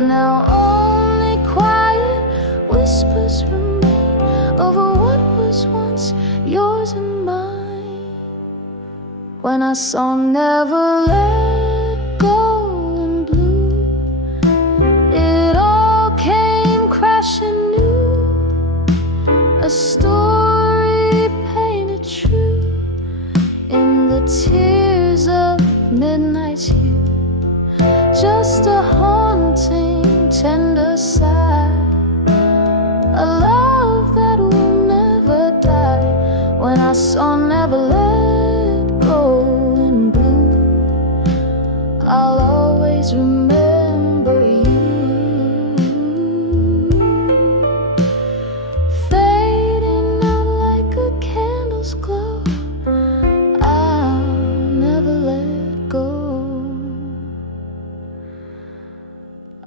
now only quiet whispers remain over what was once yours and mine, when our song never let go in blue. It all came crashing new, a story painted true in the tears of midnight's hue, just a haunting tender sigh, a love that will never die, when our song never let go in blue. I'll always remember you, fading out like a candle's glow. I'll never let go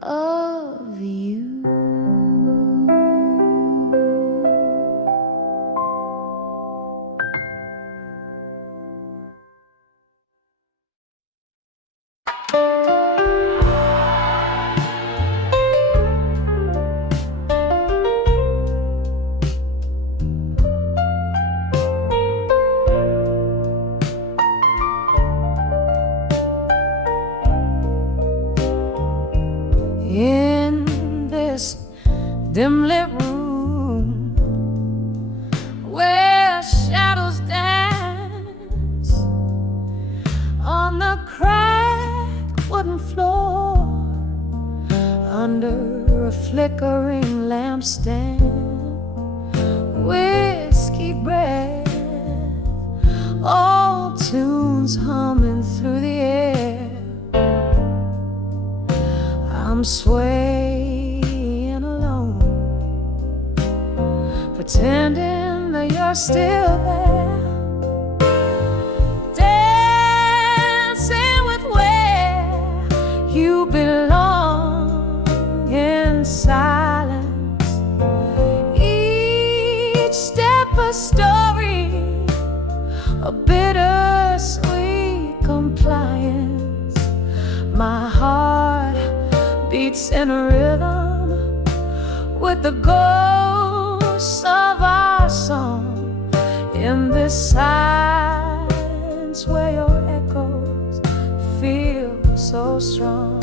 of you. In this dim-lit room where shadows dance on the cracked wooden floor, under a flickering lampstand, whiskey breath, old tunes humming through the air. I'm swaying alone, pretending that you're still there, dancing with where you belong in silence. Each step a story, a bittersweet compliance. My heart beats in a rhythm with the ghosts of our song, in this silence where your echoes feel so strong.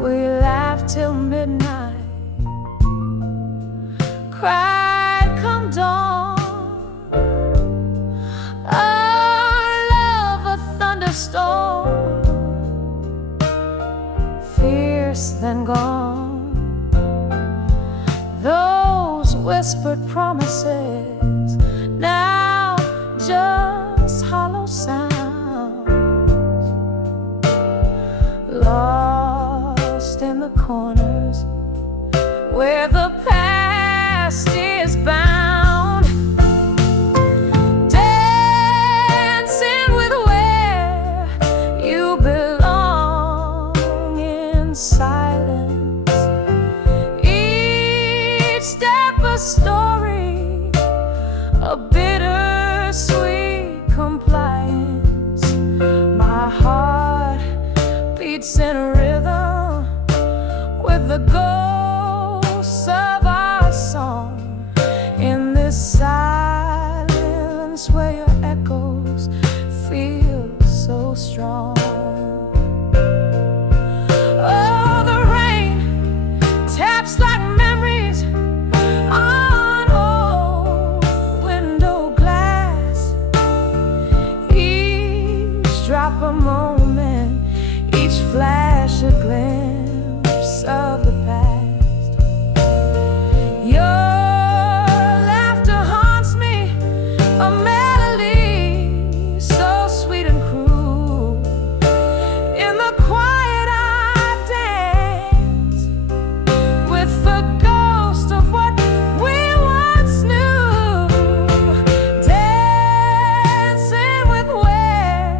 We laughed till midnight, cried come dawn, our love a thunderstorm, fear fierce then gone. Those whispered promises now just hollow sounds, lost in the corners where the past is bound, dancing with where you belong in silence. Each step a story, a bittersweet compliance. My heart beats in rhythm with the ghosts of our song. In this silence where your echoes feel so strong. Oh, the rain taps like memories on old window glass. Each drop a moment, each flash a glimpse of the past. Your laughter haunts me, a melody so sweet and cruel. In the quiet I dance with the ghost of what we once knew, dancing with where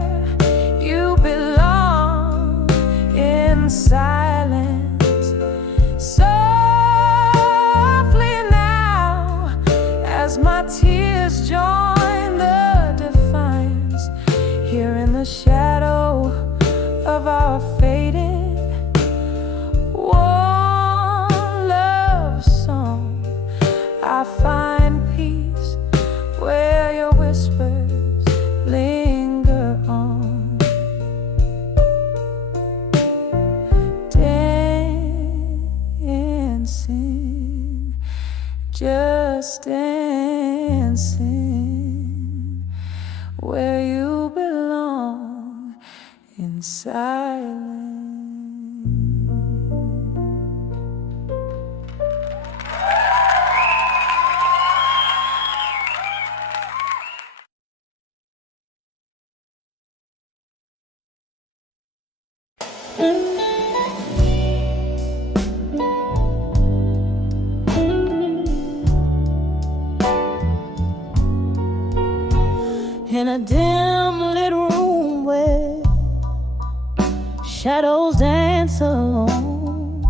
you belong in silence. Softly now, as my tears join the defiance, here in the shadow of our faded one love song, I find peace where your whispers linger on. Dancing, just dancing where you belong in silence. In a dim lit room where shadows dance alone,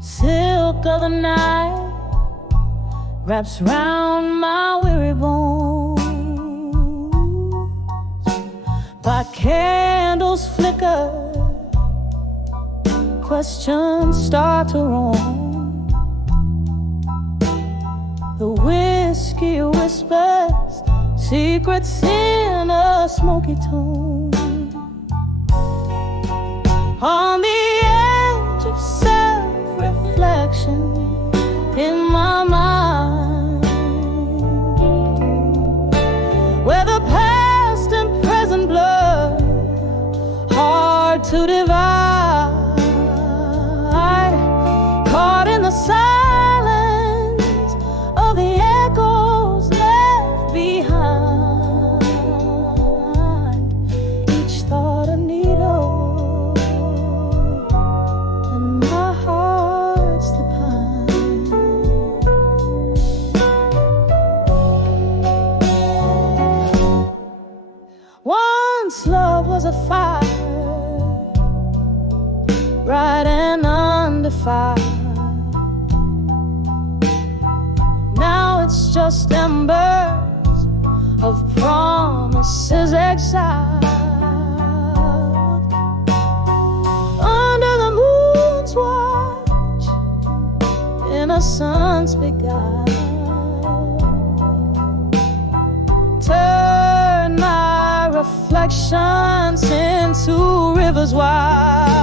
silk of the night wraps round my weary bones. By candles flicker, questions start to roam. The whiskey whispers secrets in a smoky tone. On the edge of self-reflection in my mind, where the past and present blur, hard to divide, caught in the silence of the echoes left behind. Each thought a needle, and my heart's the pine. Once love was a fire, bright and undefiled. Now it's just embers of promises exiled. Under the moon's watch, innocence beguiled. Turn my reflections into rivers wild.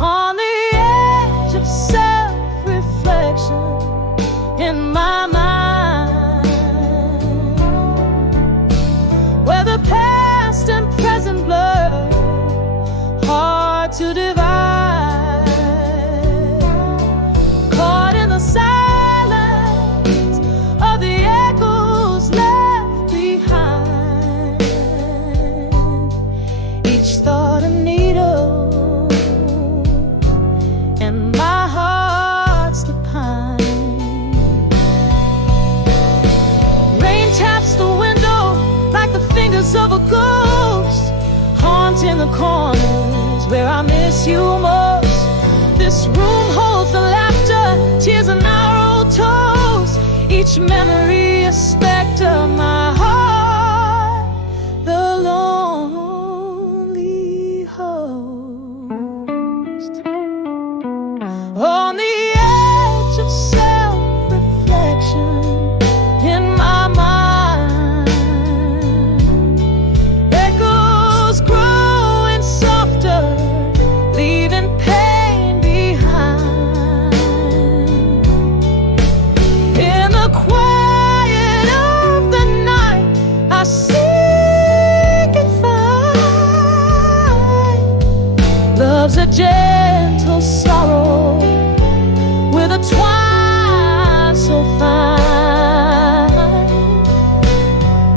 On the edge of self-reflection in my mind, where the past and present blur, haunting the corners where I miss you most. This room holds the laughter, tears and our old toes. Each memory a specter, my heart, the lonely host. On the edge of self-reflection, in my mind, echoes growing softer, leaving pain behind. In the quiet of the night, I seek and find love's a gentle sorrow with a twine so fine.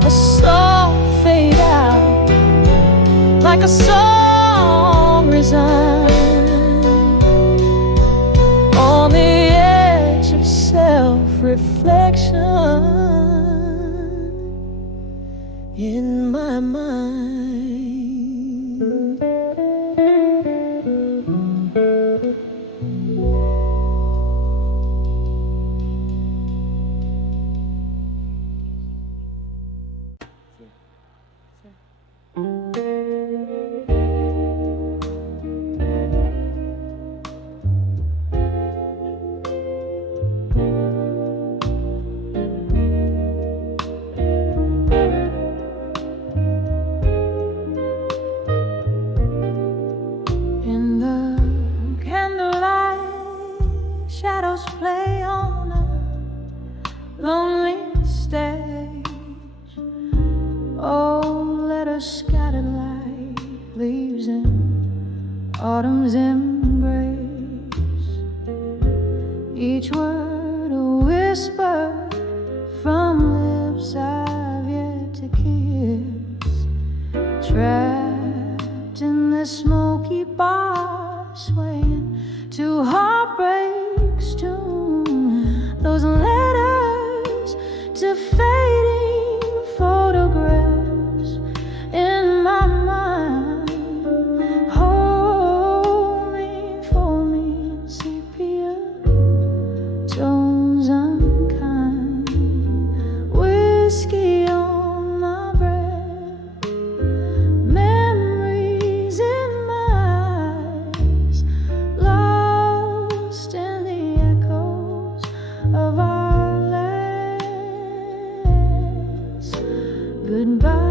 A song fade out like a song resigned. On the edge of self-reflection, in my mind. In the candlelight, shadows play on a lonely stage. Oh, let us scatter like leaves in autumn's embrace. Each word a whisper from lips I've yet to kiss. Trapped in this smoky bar, swaying to heartbreak's tune. Those letters to fading photographs in my mind. Hold me, fold me in sepia tones unkind. Whiskey on my breath, memories in my eyes, lost in the echoes of our last goodbye.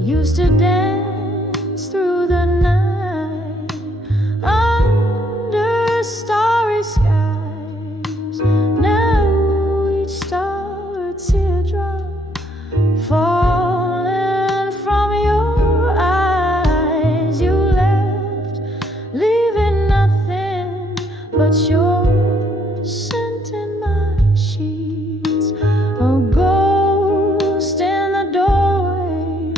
Used to dance through the night under starry skies. Now each star a teardrop falling from your eyes. You left, leaving nothing but your scent in my sheets. A ghost in the doorway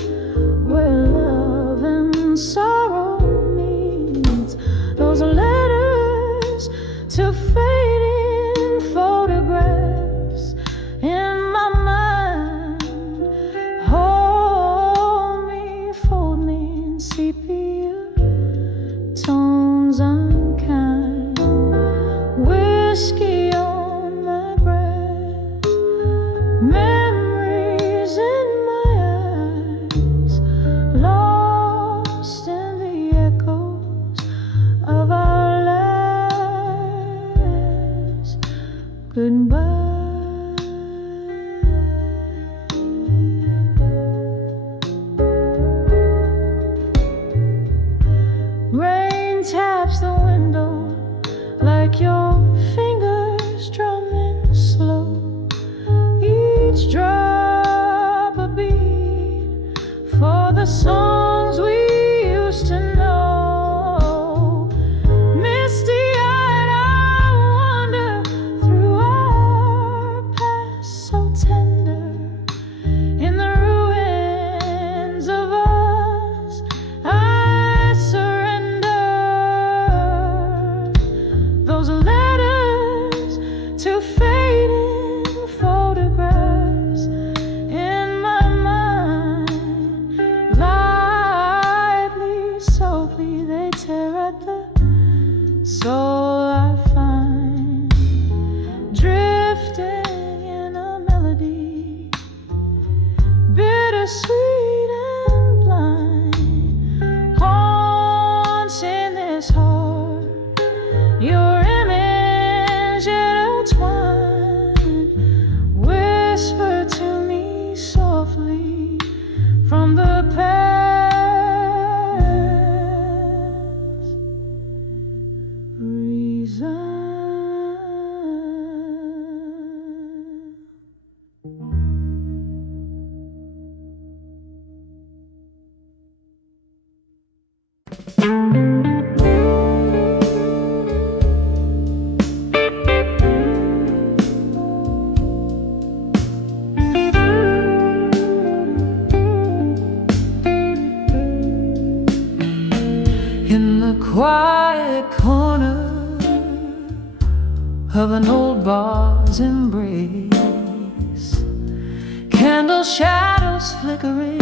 where love and sorrow meets. Those letters to fading photographs in my mind. Hold me, fold me in sepia tones unkind. Whiskey on my breath, memories in my eyes, lost in the echoes of our last goodbye. Rain taps the window like your fingers drumming slow. Each drop a beat for the songs we used to know. Misty-eyed, I wander through our past so tender. In the ruins of us, I surrender. Those letters to fading of an old bar's embrace. Candle shadows flickering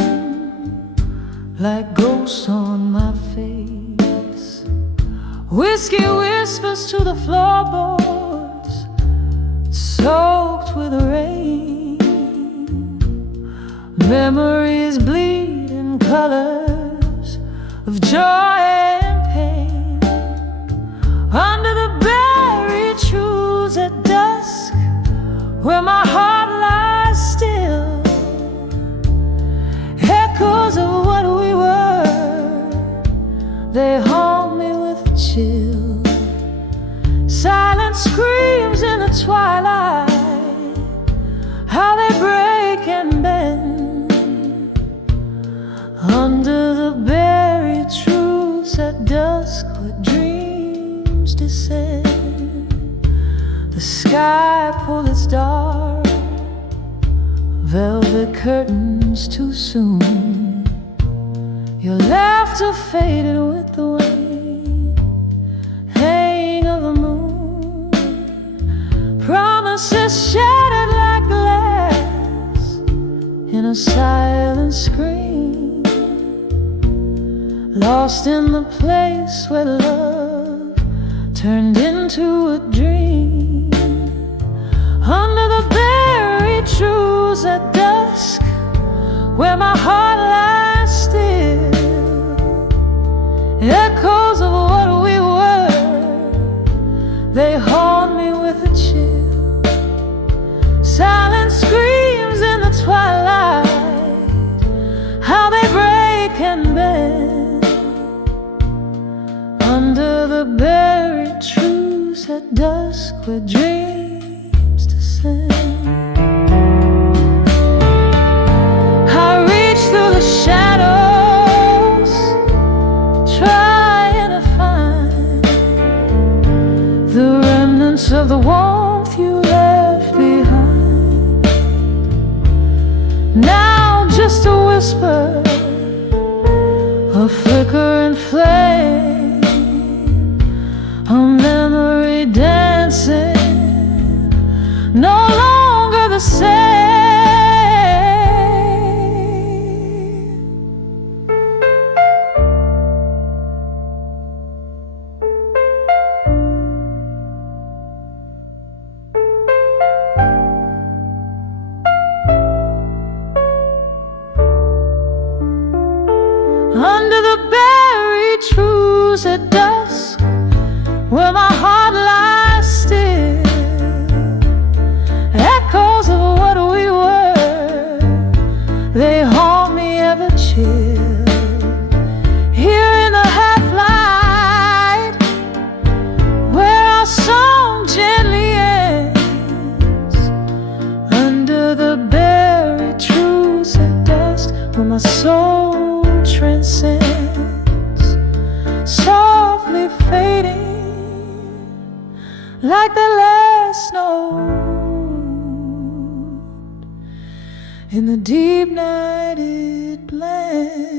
like ghosts on my face. Whiskey whispers to the floorboards, soaked with rain. Memories bleed in colors of joy and pain. Under the buried truths at dusk, where my heart lies still, echoes of what we were, they haunt me with a chill. Silent screams in the twilight, how they break and bend. Under the buried truths at dusk, where dreams descend. The sky pulled its dark velvet curtains too soon. Your laughter faded with the wane, hang of the moon. Promises shattered like glass in a silent scream. Lost in the place where love turned into a dream. Under the buried truths at dusk, where my heart lies still, echoes of what we were, they haunt me with a chill. Silent screams in the twilight, how they break and bend. Under the buried truths at dusk, where dreams descend. I reach through the shadows, trying to find the remnants of the warmth you left behind. Now just a whisper, a flickering flame, a memory dancing, no longer the same. Under the buried truths at dusk, where my heart lies still, echoes of what we were, they haunt me ever chill. Here in the half-light, where our song gently ends. Under the buried truths at dusk, where my soul transcends, softly fading like the last note in the deep night it blends.